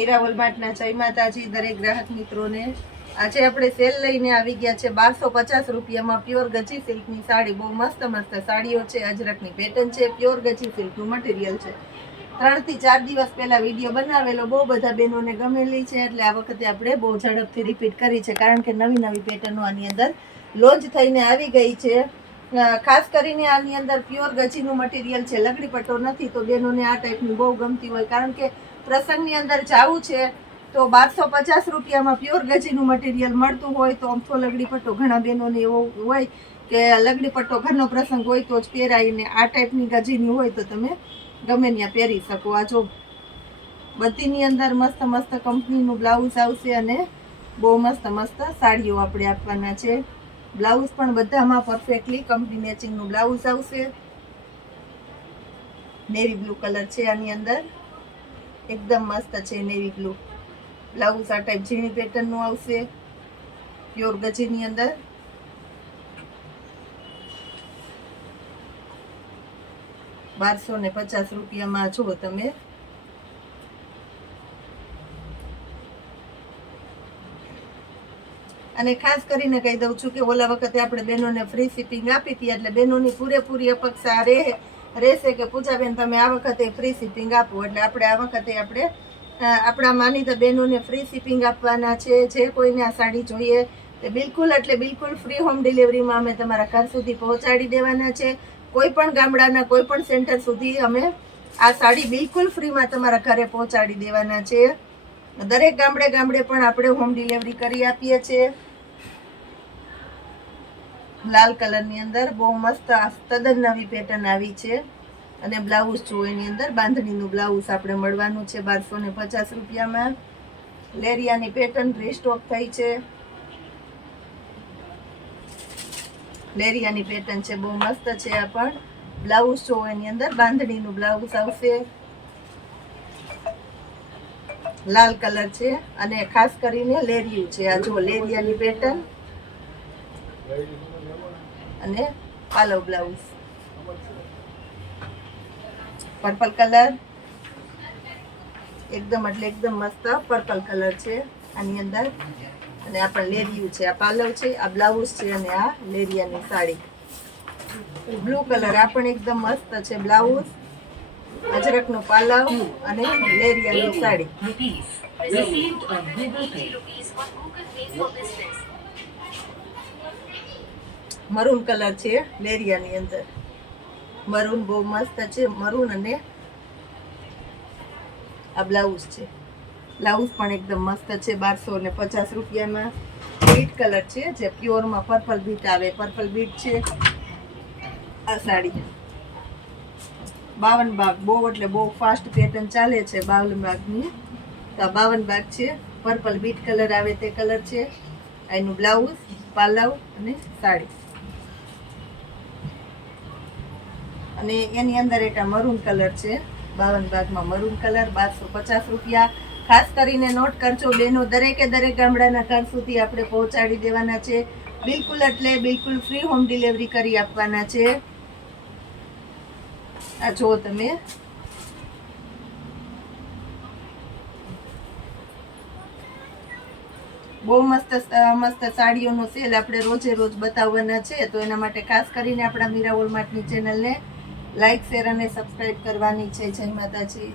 મીરા વોલમાર્ટના જય માતાજી દરેક ગ્રાહક મિત્રોને। આજે આપણે સેલ લઈને આવી ગયા છે 1250 રૂપિયામાં પ્યોર ગજી સિલ્કની સાડી। બહુ મસ્ત મસ્ત સાડીઓ છે, અજરકની પેટર્ન છે, પ્યોર ગજી સિલ્કનું મટીરિયલ છે। 3 થી 4 દિવસ પહેલા વિડીયો બનાવેલો, બહુ બધા બહેનોને ગમેલી છે, એટલે આ વખતે આપણે બહુ ઝડપથી રિપીટ કરી છે, કારણ કે નવી નવી પેટર્નો આની અંદર લોન્ચ થઈને આવી ગઈ છે। ખાસ કરીને આની અંદર પ્યોર ગજીનું મટીરિયલ છે, લગડી પટ્ટો નથી, તો બહેનોને આ ટાઈપની બહુ ગમતી હોય, કારણ કે પ્રસંગની અંદર જાવું છે તો 1250 રૂપિયામાં પ્યોર ગજીનું મટીરિયલ મળતું હોય તો અમથો લગડી પટ્ટો ઘણા બહેનોને એવો હોય કે લગડી પટ્ટો ઘરનો પ્રસંગ હોય તો જ પહેરાઈને, આ ટાઈપની ગજીની હોય તો તમે ગમે ત્યાં પહેરી શકો। આ જો બધીની અંદર મસ્ત મસ્ત કંપનીનું બ્લાઉઝ આવશે અને બહુ મસ્ત મસ્ત સાડીઓ આપણે આપવાના છે। બ્લાઉઝ પણ બધામાં પરફેક્ટલી કંપની મેચિંગનું બ્લાઉઝ આવશે। નેવી બ્લુ કલર છે આની અંદર, એકદમ મસ્ત છે નેવી બ્લુ બ્લાઉઝ। આ ટાઈપ ઝીણી પેટર્નનું આવશે પ્યોર ગજીની અંદર। ₹1250 જો તમે અને ખાસ કરીને કહી દઉં છું કે ઓલા વખતે આપણે બહેનોને ફ્રી શિપિંગ આપી હતી, એટલે બહેનોની પૂરેપૂરી અપેક્ષા રહેશે કે પૂજાબેન તમે આ વખતે ફ્રી શિપિંગ આપો, એટલે આપણે આ વખતે આપણા માનીતા બહેનોને ફ્રી શિપિંગ આપવાના છે। જે કોઈને આ સાડી જોઈએ તે બિલકુલ એટલે બિલકુલ ફ્રી હોમ ડિલિવરીમાં અમે તમારા ઘર સુધી પહોંચાડી દેવાના છે। કોઈ પણ ગામડાના કોઈ પણ સેન્ટર સુધી અમે આ સાડી બિલકુલ ફ્રીમાં તમારા ઘરે પહોંચાડી દેવાના છે। દરેક ગામડે ગામડે પણ આપણે હોમ ડિલિવરી કરી આપીએ છીએ। લાલ કલરની અંદર બહુ મસ્ત તદ્દન નવી પેટર્ન આવી છે, અને બ્લાઉઝ જુઓ એની અંદર બાંધણીનું બ્લાઉઝ આપણે મળવાનું છે 1250 રૂપિયામાં। લેરિયાની પેટર્ન રીસ્ટોક થઈ છે, લેરિયાની પેટર્ન છે, બહુ મસ્ત છે। આ પણ બ્લાઉઝ જુઓ એની અંદર બાંધણીનું બ્લાઉઝ આવશે, લાલ કલર છે, અને ખાસ કરીને લેરિયું છે। આ જો લેરિયાની પેટર્ન અને પાલવ બ્લાઉઝ, પર્પલ કલર, એકદમ એટલે એકદમ મસ્ત પર્પલ કલર છે આની અંદર, અને આ પણ લેરિયું છે। આ પાલવ છે, આ બ્લાઉઝ છે, અને આ લેરિયાની સાડી। બ્લુ કલર આ પણ એકદમ મસ્ત છે, બ્લાઉઝ, અજરકનો પાલવ અને લેરિયાની સાડી। મરૂન કલર છે લેરિયાની અંદર, મરૂન બહુ મસ્ત છે, મરૂન, અને આ બ્લાઉઝ છે, બ્લાઉઝ પણ એકદમ મસ્ત છે 1250 રૂપિયામાં। બીટ કલર છે, જે પ્યોરમાં પર્પલ બીટ આવે, પર્પલ બીટ છે આ સાડી। 52 ભાગ બહુ એટલે બહુ ફાસ્ટ પેટર્ન ચાલે છે 52 ભાગની, તો આ 52 ભાગ છે, પર્પલ બીટ કલર આવે તે કલર છે। એનું બ્લાઉઝ, પાલવ અને સાડી, અને એની અંદર એક આ મરૂન કલર છે 52 ભાગમાં મરૂન કલર, 1250 રૂપિયા। ખાસ કરીને નોટ કરજો બેનો, દરેકે દરેક ગામડાના ઘર સુધી આપણે પહોંચાડી દેવાના છે, બિલકુલ એટલે બિલકુલ ફ્રી હોમ ડિલિવરી કરી આપવાના છે। આ જો તમે બહુ મસ્ત મસ્ત સાડીઓનો સેલ આપણે રોજે રોજ બતાવવાના છે, તો એના માટે ખાસ કરીને આપણા મીરા વોલમાર્ટની ચેનલને લાઈક, શેર અને સબસ્ક્રાઇબ કરવાની છે। જય માતાજી।